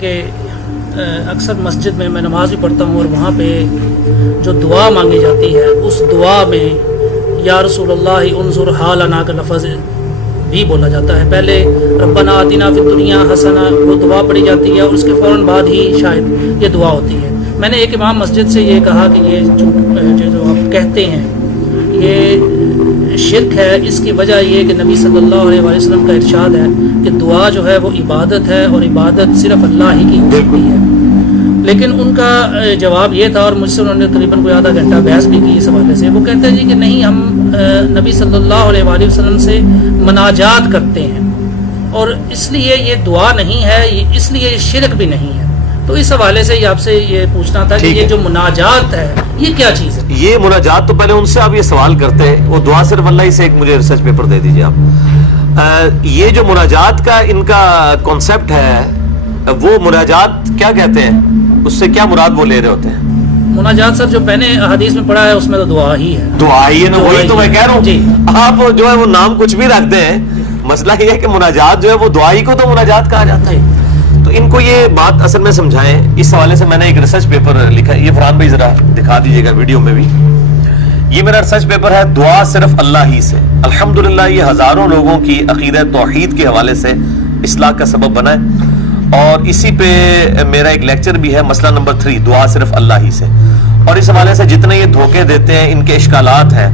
کہ اکثر مسجد میں نماز بھی پڑھتا ہوں اور وہاں پہ جو دعا مانگی جاتی ہے اس دعا میں یا رسول اللہ انظر حالنا کا لفظ بھی بولا جاتا ہے. پہلے ربنا آتنا فی الدنیا حسنہ وہ دعا پڑھی جاتی ہے اور اس کے فوراً بعد ہی شاید یہ دعا ہوتی ہے. میں نے ایک امام مسجد سے یہ کہا کہ یہ جو آپ کہتے ہیں یہ شرک ہے. اس کی وجہ یہ کہ نبی صلی اللہ علیہ وسلم کا ارشاد ہے کہ دعا جو ہے وہ عبادت ہے اور عبادت صرف اللہ ہی کی ہو سکتی ہے. لیکن ان کا جواب یہ تھا اور مجھ سے انہوں نے تقریباً کوئی آدھا گھنٹہ بحث بھی کی اس حوالے سے. وہ کہتے ہیں جی کہ نہیں ہم نبی صلی اللہ علیہ وآلہ وسلم سے مناجات کرتے ہیں اور اس لیے یہ دعا نہیں ہے, اس لیے یہ شرک بھی نہیں ہے. تو اس حوالے سے آپ سے یہ پوچھنا تھا کہ یہ جو مناجات ہے یہ کیا چیز ہے؟ یہ مناجات تو پہلے ان سے آپ یہ سوال کرتے ہیں, وہ دعا صرف اللہ ہی سے. ایک مجھے ریسرچ پیپر دے دیجیے آپ. یہ جو مناجات کا ان کا کانسیپٹ ہے وہ مناجات کیا کہتے ہیں, اس سے کیا مراد وہ لے رہے ہوتے ہیں؟ مناجات سر جو میں نے حدیث میں پڑھا ہے اس میں تو دعا ہی ہے. دعا ہی ہے نا, وہی تو میں کہہ رہا ہوں جی. آپ جو ہے وہ نام کچھ بھی رکھتے ہیں, مسئلہ یہ ہے کہ مناجات جو ہے وہ دعا ہی کو تو مناجات کہا جاتا ہے. تو ان کو یہ بات اصل میں سمجھائیں. اس حوالے سے میں نے ایک ریسرچ پیپر لکھا ہے, یہ فرحان بھائی ذرا دکھا دیجیے گا ویڈیو میں بھی. یہ میرا ریسرچ پیپر ہے دعا صرف اللہ ہی سے. الحمدللہ یہ ہزاروں لوگوں کی عقیدہ توحید کے حوالے سے اصلاح کا سبب بنا ہے. اور اسی پہ میرا ایک لیکچر بھی ہے, مسئلہ نمبر 3, دعا صرف اللہ ہی سے. اور اس حوالے سے جتنے یہ دھوکے دیتے ہیں, ان کے اشکالات ہیں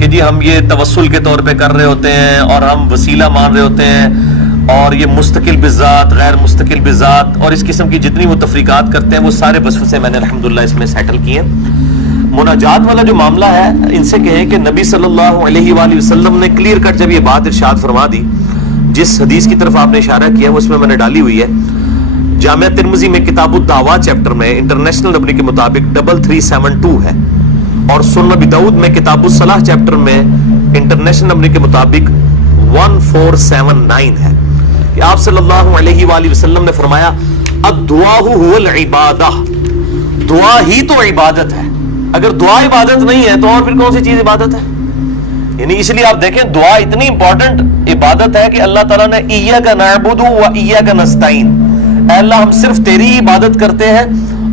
کہ جی ہم یہ توسل کے طور پہ کر رہے ہوتے ہیں اور ہم وسیلہ مان رہے ہوتے ہیں اور یہ مستقل بذات غیر مستقل بذات اور اس قسم کی جتنی وہ تفریقات کرتے ہیں وہ سارے وسوسے میں نے الحمدللہ اس میں سیٹل کیے. مناجات والا جو معاملہ ہے ان سے کہیں کہ نبی صلی اللہ علیہ وآلہ وسلم نے کلیئر کٹ جب یہ بات ارشاد فرما دی, جس حدیث کی طرف آپ نے اشارہ کیا وہ اس میں نے ڈالی ہوئی ہے. جامعہ ترمذی میں کتاب الدعوہ چیپٹر میں انٹرنیشنل نمبر کے مطابق 3372 ہے, اور سنن ابی داؤد میں کتاب الصلاح چیپٹر میں انٹرنیشنل نمبر کے مطابق 1479 ہے کہ آپ صلی اللہ علیہ وآلہ وسلم نے فرمایا الدعاء هو العبادہ, دعا ہی تو عبادت ہے. اگر دعا عبادت نہیں ہے تو اور پھر کون سی چیز عبادت ہے؟ یعنی اس لیے آپ دیکھیں دعا اتنی امپورٹنٹ عبادت ہے کہ اللہ تعالیٰ نے ایاک نعبد و ایاک نستعین, اے اللہ ہم صرف تیری عبادت کرتے ہیں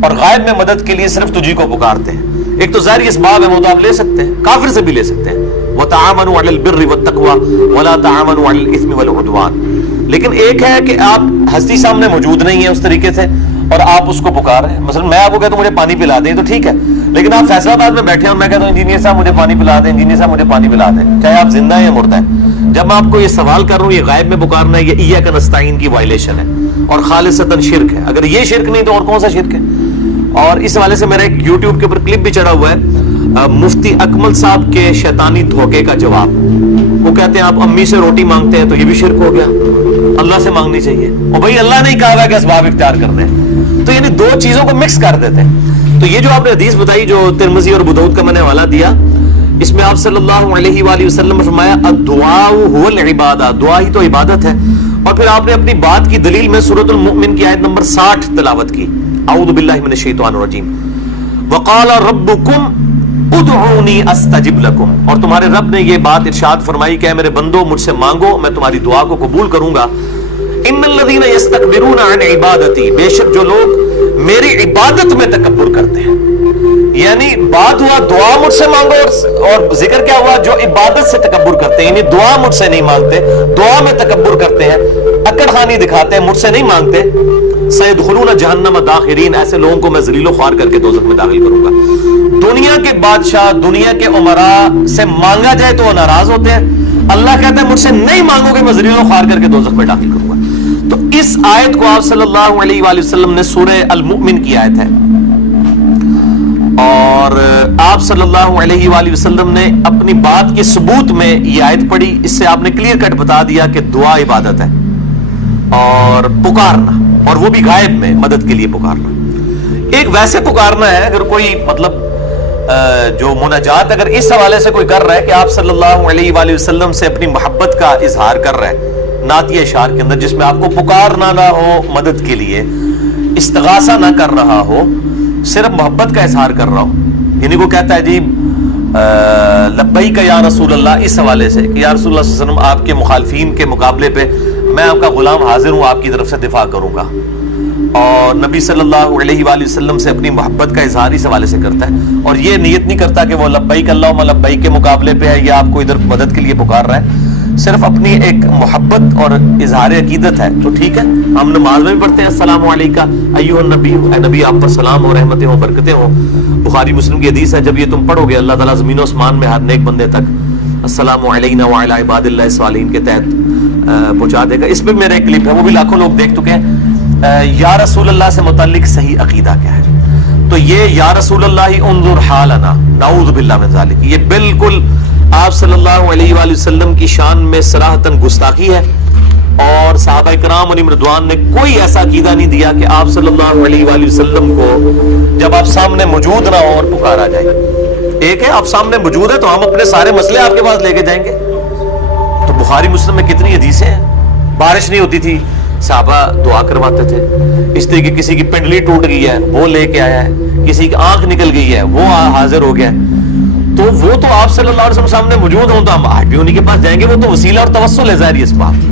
اور غائب میں مدد کے لیے صرف تجھی کو پکارتے ہیں. ایک تو ظاہری اسباب ہے وہ تو آپ لے سکتے ہیں, کافر سے بھی لے سکتے ہیں, وَتَعَامَنُوا عَلَى الْبِرِّ وَالتَّقْوَى وَلَا تَعَامَنُوا عَلَى الْإِثْمِ وَالْعُدْوَانِ. لیکن ایک ہے کہ آپ ہستی سامنے موجود نہیں ہے اس طریقے سے اور آپ اس کو پکار رہے ہیں. مثلا میں آپ کو کہتا ہوں مجھے پانی پلا دیں تو ٹھیک ہے, لیکن آپ فیصلہ آباد میں بیٹھے ہیں اور میں کہتا ہوں انجینئر صاحب مجھے پانی پلا دیں, انجینئر صاحب مجھے پانی پلا دیں, چاہے آپ زندہ ہیں یا مردہ ہیں. جب میں آپ کو یہ سوال کر رہا ہوں یہ غائب میں پکارنا ہے, یہ ایاک نستعین کی وائلیشن ہے اور خالصتاً شرک ہے. اگر یہ شرک نہیں تو اور کون سا شرک ہے؟ اور اس حوالے سے میرا ایک یوٹیوب کے اوپر کلپ بھی چڑھا ہوا ہے, مفتی اکمل صاحب کے شیطانی دھوکے کا جواب. وہ کہتے ہیں آپ امی سے روٹی مانگتے ہیں تو یہ بھی شرک ہو گیا, اللہ سے مانگنی چاہیے. اور بھائی اللہ نے کہا ہے کہ اسباب اختیار کرنے ہیں, تو یعنی دو چیزوں کو مکس کر دیتے ہیں. تو یہ جو آپ نے حدیث بتائی جو ترمذی اور ابو داؤد کا میں نے حوالہ دیا, اس میں آپ صلی اللہ علیہ وآلہ وسلم نے فرمایا الدعاء هو العبادہ, دعا ہی تو عبادت ہے. اور پھر آپ نے اپنی بات کی دلیل میں سورۃ المؤمن کی آیت نمبر 60 تلاوت کی, اعوذ باللہ من الشیطان الرجیم, وقال ربکم ادعونی استجب لکم, اور تمہارے رب نے یہ بات ارشاد فرمائی کہ اے میرے بندو مجھ سے مانگو میں تمہاری دعا کو قبول کروں گا. ان الذین یستکبرون عن عبادتی, بے شک جو لوگ میری عبادت میں تکبر کرتے ہیں. یعنی بات ہوا دعا مجھ سے مانگو اور ذکر کیا ہوا جو عبادت سے تکبر کرتے ہیں, یعنی دعا مجھ سے نہیں مانگتے, دعا میں تکبر کرتے ہیں, اکڑ خانی دکھاتے ہیں, مجھ سے نہیں مانگتے. سیدخلون جہنم داخرین, ایسے لوگوں کو میں ذلیل و خوار کر کے دوزخ میں داخل کروں گا. دنیا کے بادشاہ دنیا کے امراء سے مانگا جائے تو وہ ناراض ہوتے ہیں, اللہ کہتا ہے مجھ سے نہیں مانگو گے میں ذلیل و خوار کر کے دوزخ میں داخل کروں گا. تو اس آیت کو آپ صلی اللہ علیہ وآلہ وسلم نے سورہ المؤمن کی آیت ہے, اور آپ صلی اللہ علیہ وآلہ وسلم نے اپنی بات کے ثبوت میں یہ آیت پڑھی. اس سے آپ نے کلیئر کٹ بتا دیا کہ دعا عبادت ہے اور پکارنا, اور وہ بھی غائب میں مدد کے لیے پکارنا. ایک ویسے پکارنا ہے اگر کوئی مطلب جو مناجات اگر اس حوالے سے کوئی کر رہا ہے کہ آپ صلی اللہ علیہ وآلہ وسلم سے اپنی محبت کا اظہار کر رہا ہے نعتیہ اشعار کے اندر, جس میں آپ کو پکارنا نہ ہو مدد کے لیے, استغاثہ نہ کر رہا ہو, صرف محبت کا اظہار کر رہا ہو, یعنی وہ کہتا ہے جی لبیک یا رسول اللہ, اس حوالے سے کہ یا رسول اللہ صلی اللہ علیہ وسلم آپ کے مخالفین کے مقابلے پہ میں آپ کا غلام حاضر ہوں, آپ کی طرف سے دفاع کروں گا, اور نبی صلی اللہ علیہ وآلہ وسلم سے اپنی محبت کا اظہار اس حوالے سے کرتا ہے، اور یہ نیت نہیں کرتا کہ وہ لبیک اللہم لبیک کے مقابلے پہ ہے یا آپ کو ادھر مدد کے لیے پکار رہا ہے، صرف اپنی ایک محبت اور اظہار عقیدت ہے تو ٹھیک ہے۔ ہم نماز میں بھی پڑھتے ہیں السلام علیکہ ایھا النبی، اے نبی آپ پر سلام ہو، رحمتیں ہوں، برکتیں ہوں۔ بخاری مسلم کی حدیث ہے، جب یہ تم پڑھو گے اللہ تعالیٰ زمین و آسمان میں ہر نیک بندے تک السلام علینا وعلی عباد اللہ الصالحین کے تحت پہنچا دے گا۔ اس میں میرا ایک کلپ ہے، وہ بھی لاکھوں لوگ دیکھ چکے ہیں۔ یا رسول اللہ سے متعلق صحیح عقیدہ کیا ہے؟ تو یہ یا رسول اللہ انظر حالنا، نعوذ باللہ من ذالک، یہ بالکل آپ صلی اللہ علیہ وآلہ وسلم کی شان میں صراحتاً گستاخی ہے، اور صحابہ کرام علیہم رضوان نے کوئی ایسا عقیدہ نہیں دیا کہ آپ صلی اللہ علیہ وآلہ وسلم کو جب آپ سامنے موجود نہ ہو اور پکارا جائے۔ ایک ہے آپ سامنے موجود ہے تو ہم اپنے سارے مسئلے آپ کے پاس لے کے جائیں گے۔ تو بخاری مسلم میں کتنی حدیثیں ہیں، بارش نہیں ہوتی تھی صحابہ دعا کرواتے تھے، اس طرح کی کسی کی پنڈلی ٹوٹ گئی ہے وہ لے کے آیا ہے، کسی کی آنکھ نکل گئی ہے وہ حاضر ہو گیا، تو وہ تو آپ صلی اللہ علیہ وسلم سامنے موجود ہوں تو ہم آج بھی انہیں کے پاس جائیں گے، وہ تو وسیلہ اور توسل ہے ظاہر اس بات۔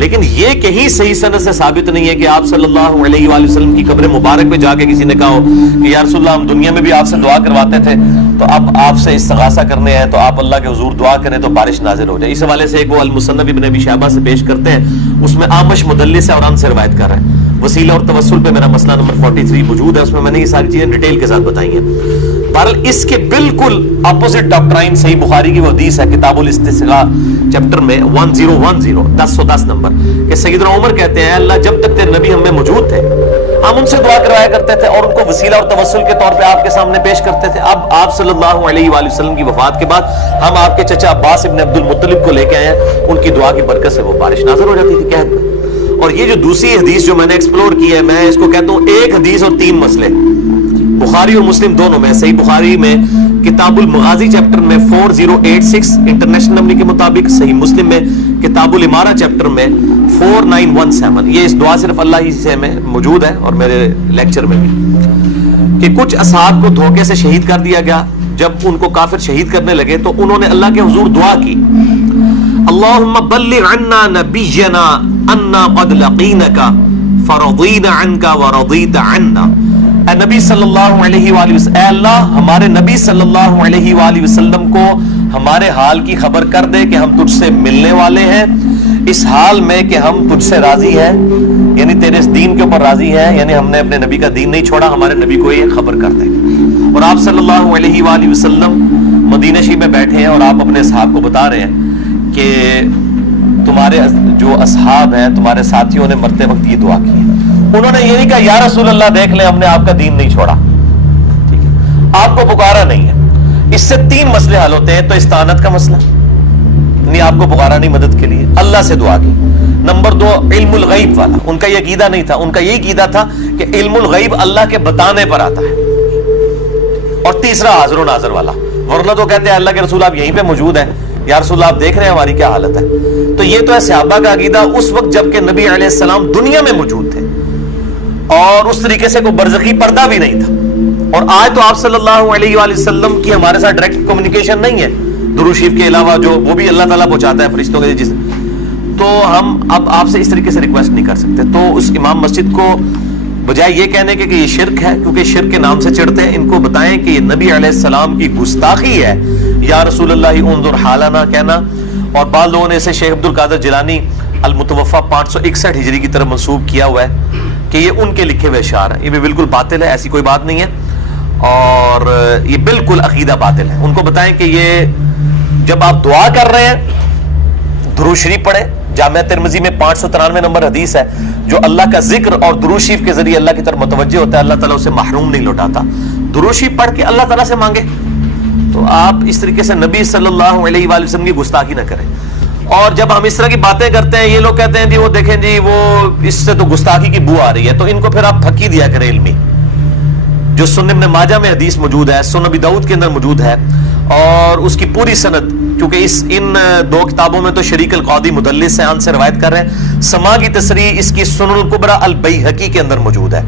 لیکن یہ کہیں صحیح سند سے ثابت نہیں ہے کہ آپ صلی اللہ علیہ وآلہ وسلم کی قبر مبارک پہ جا کے کسی نے کہا ہو کہ یا رسول اللہ ہم دنیا میں بھی آپ سے دعا کرواتے تھے تو اب آپ سے استغاثہ کرنے ہیں تو آپ اللہ کے حضور دعا کریں تو بارش نازل ہو جائے۔ اس حوالے سے ایک وہ المصنف ابن ابی شیبہ سے پیش کرتے ہیں، اس میں آمش مدلس ہے اور ان سے روایت کر رہے ہیں۔ وسیلہ اور توسل پہ میرا مسئلہ نمبر 43 موجود ہے، اس میں میں نے یہ ساری چیزیں ڈیٹیل کے ساتھ بتائی ہیں۔ بہرحال اس کے بالکل اپوزٹ ڈاکٹرائن صحیح بخاری کی وہ حدیث ہے کتاب الاستسقاء چیپٹر میں 1010 نمبر کہ سیدنا عمر کہتے ہیں اللہ جب تک تیرے نبی ہم میں موجود تھے ہم ان سے دعا کروایا کرتے تھے اور ان کو وسیلہ اور توسل کے طور پہ آپ کے سامنے پیش کرتے تھے۔ اب آپ صلی اللہ علیہ وآلہ وسلم کی وفات کے بعد ہم آپ کے چچا عباس ابن عبد المطلب کو لے کے آئے ہیں، ان کی دعا کی برکت سے وہ بارش نازل ہو جاتی تھی قحط میں۔ اور یہ جو دوسری حدیث جو میں نے ایکسپلور کی ہے، میں اس کو کہتا ہوں ایک حدیث اور تین مسئلے، بخاری اور مسلم دونوں میں۔ صحیح بخاری میں کتاب المغازی چیپٹر میں 4086 انٹرنیشنل نمبر کے مطابق، صحیح مسلم میں کتاب الامارہ چیپٹر میں 4917۔ یہ اس دعا صرف اللہ ہی سے میں موجود ہے اور میرے لیکچر میں بھی، کہ کچھ اصحاب کو دھوکے سے شہید کر دیا گیا۔ جب ان کو کافر شہید کرنے لگے تو انہوں نے اللہ کے حضور دعا کی، اللہم بلغ عنا نبینا انا قد لقینک فرضینا عنک ورضیت عنا۔ اے نبی صلی اللہ علیہ وآلہ وسلم، اے اللہ ہمارے نبی صلی اللہ علیہ وآلہ وسلم کو ہمارے حال کی خبر کر دے کہ ہم تجھ سے ملنے والے ہیں، اس حال میں کہ ہم تجھ سے راضی ہیں، یعنی تیرے اس دین کے اوپر راضی ہیں، یعنی ہم نے اپنے نبی کا دین نہیں چھوڑا، ہمارے نبی کو یہ خبر کر دے۔ اور آپ صلی اللہ علیہ وآلہ وسلم مدینہ شریف میں بیٹھے ہیں اور آپ اپنے اصحاب کو بتا رہے ہیں کہ تمہارے جو اصحاب ہیں تمہارے ساتھیوں نے مرتے وقت یہ دعا کی ہے۔ انہوں نے یہ نہیں کہا یا رسول اللہ دیکھ لیں ہم نے آپ کا دین نہیں چھوڑا، ٹھیک ہے، آپ کو پکارا نہیں ہے۔ اس سے تین مسئلے حل ہوتے ہیں۔ تو استعانت کا مسئلہ، نہیں آپ کو پکارا نہیں مدد کے لیے، اللہ سے دعا کی۔ نمبر دو علم الغیب والا، ان کا یہ عقیدہ نہیں تھا، ان کا یہ عقیدہ تھا کہ علم الغیب اللہ کے بتانے پر آتا ہے۔ اور تیسرا حاضر و ناظر والا، ورنہ تو کہتے ہیں اللہ کے رسول آپ یہیں پہ موجود ہیں، یا رسول اللہ آپ دیکھ رہے ہیں ہماری کیا حالت ہے۔ تو یہ تو ہے صحابہ کا عقیدہ اس وقت جب کہ نبی علیہ السلام دنیا میں موجود تھے اور اس طریقے سے کوئی برزخی پردہ بھی نہیں تھا۔ اور آج تو آپ صلی اللہ علیہ وآلہ وسلم کی ہمارے ساتھ ڈائریکٹ کمیونیکیشن نہیں ہے، درود شریف کے علاوہ جو وہ بھی اللہ تعالیٰ پہنچاتا ہے فرشتوں کے جس، تو ہم اب آپ سے اس طریقے سے ریکویسٹ نہیں کر سکتے۔ تو اس امام مسجد کو بجائے یہ کہنے کے کہ یہ شرک ہے، کیونکہ شرک کے نام سے چڑھتے ہیں، ان کو بتائیں کہ یہ نبی علیہ السلام کی گستاخی ہے یا رسول اللہ انظر حالنا کہنا۔ اور بعض لوگوں نے اسے شیخ عبد القادر جیلانی المتوفی 561 ہجری کی طرف منسوب کیا ہوا ہے کہ یہ ان کے لکھے ہوئے اشعار ہیں۔ یہ بھی بالکل باطل ہے، ایسی کوئی بات نہیں ہے، اور یہ بالکل عقیدہ باطل ہے۔ ان کو بتائیں کہ یہ جب آپ دعا کر رہے ہیں درود شریف پڑھیں۔ جامعہ ترمذی میں 593 نمبر حدیث ہے، جو اللہ کا ذکر اور درود شریف کے ذریعے اللہ کی طرف متوجہ ہوتا ہے اللہ تعالیٰ اسے محروم نہیں لوٹاتا۔ درود شریف پڑھ کے اللہ تعالیٰ سے مانگے۔ تو آپ اس طریقے سے نبی صلی اللہ علیہ وآلہ وسلم کی گستاخی نہ کریں۔ اور جب ہم اس طرح کی باتیں کرتے ہیں، یہ لوگ کہتے ہیں جی وہ دیکھیں جی وہ اس سے تو گستاخی کی بو آ رہی ہے، تو ان کو پھر آپ پھکی دیا کریں علمی، جو سنن ابن ماجہ میں حدیث موجود ہے، سنن ابی داؤد کے اندر موجود ہے، اور اس کی پوری سند، کیونکہ ان دو کتابوں میں تو شریک القاضی مدلس سے ان سے روایت کر رہے ہیں، سما کی تصریح اس کی سنن الکبریٰ البیہقی کے اندر موجود ہے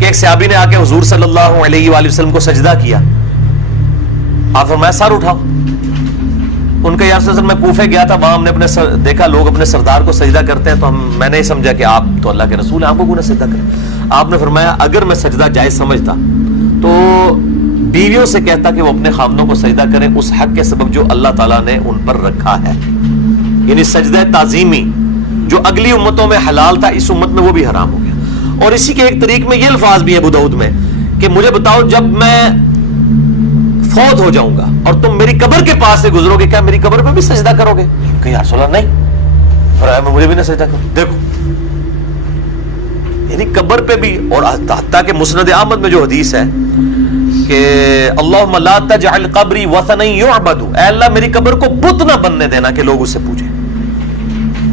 کہ ایک صحابی نے آ کے حضور صلی اللہ علیہ وآلہ وسلم کو سجدہ کیا، آپ فرمایا سر اٹھاؤ۔ ان کا یا رسول اللہ میں کوفے گیا تھا، وہاں ہم نے اپنے دیکھا لوگ اپنے سردار کو سجدہ کرتے ہیں، تو میں نے سمجھا کہ آپ تو اللہ کے رسول ہیں، آپ کو کیوں نہ سجدہ کریں۔ آپ نے فرمایا اگر میں سجدہ جائز سمجھتا تو بیویوں سے کہتا کہ وہ اپنے خامنوں کو سجدہ کریں اس حق کے سبب جو اللہ تعالیٰ نے ان پر رکھا ہے. یعنی سجدہ تعظیمی جو اگلی امتوں میں حلال تھا اس امت میں وہ بھی حرام ہو گیا. اور اسی کے ایک طریق میں یہ الفاظ بھی ہے ابو داؤد میں کہ مجھے بتاؤ جب میں فوت ہو جاؤں گا اور تم میری قبر کے پاس سے گزرو گے کیا میری قبر پہ بھی سجدہ کرو گے؟ کہ یا رسول اللہ نہیں، فرمایا میں مجھے بھی نہ سجدہ کروں. دیکھو یعنی قبر پہ بھی. اور حتیٰ کہ مسند احمد میں جو حدیث ہے کہ اللہم لا تجعل قبری وثنا یعبد، اے اللہ میری قبر کو بت نہ بننے دینا کہ لوگ اس سے پوچھیں.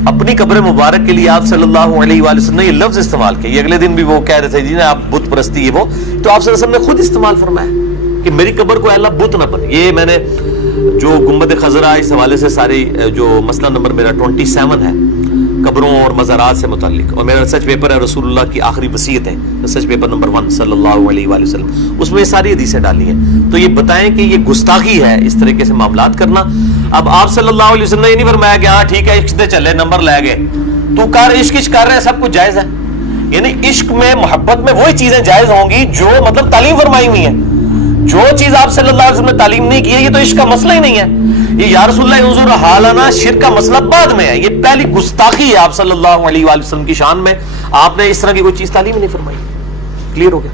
اپنی قبر مبارک کے لیے آپ صلی اللہ علیہ وآلہ وسلم نے یہ لفظ استعمال کیا. یہ اگلے دن بھی وہ کہہ رہے تھے جی نا آپ بت پرستی ہے وہ، تو آپ صلی اللہ علیہ وسلم نے خود استعمال فرمایا کہ میری قبر کو اے اللہ بت نہ بنے. یہ میں نے جو گنبد خضرا اس حوالے سے ساری جو مسئلہ نمبر میرا 27 ہے قبروں اور مزارات سے متعلق، اور میرا ریسرچ پیپر ہے رسول اللہ کی آخری وصیتیں، ریسرچ پیپر نمبر 1 صلی اللہ علیہ وآلہ وسلم، اس میں یہ ساری حدیثیں ڈالی ہیں. تو یہ بتائیں کہ یہ گستاخی ہے اس طریقے سے معاملات کرنا. اب آپ صلی اللہ علیہ وسلم نے یہ نہیں فرمایا کہ ہاں ٹھیک ہے عشق سے چلے نمبر لے گئے تو کر عشق کر رہے ہیں سب کچھ جائز ہے. یعنی عشق میں محبت میں وہی چیزیں جائز ہوں گی جو مطلب تعلیم فرمائی ہوئی ہیں. جو چیز آپ صلی اللہ علیہ وسلم نے تعلیم نہیں کی ہے یہ تو عشق کا مسئلہ ہی نہیں ہے. یہ یا رسول اللہ انظر حالنا شرک کا مسئلہ بعد میں ہے. یہ پہلی گستاخی ہے آپ صلی اللہ علیہ وآلہ وسلم کی شان میں. آپ نے اس طرح کی کوئی چیز تعلیم نہیں فرمائی. کلیئر ہو گیا؟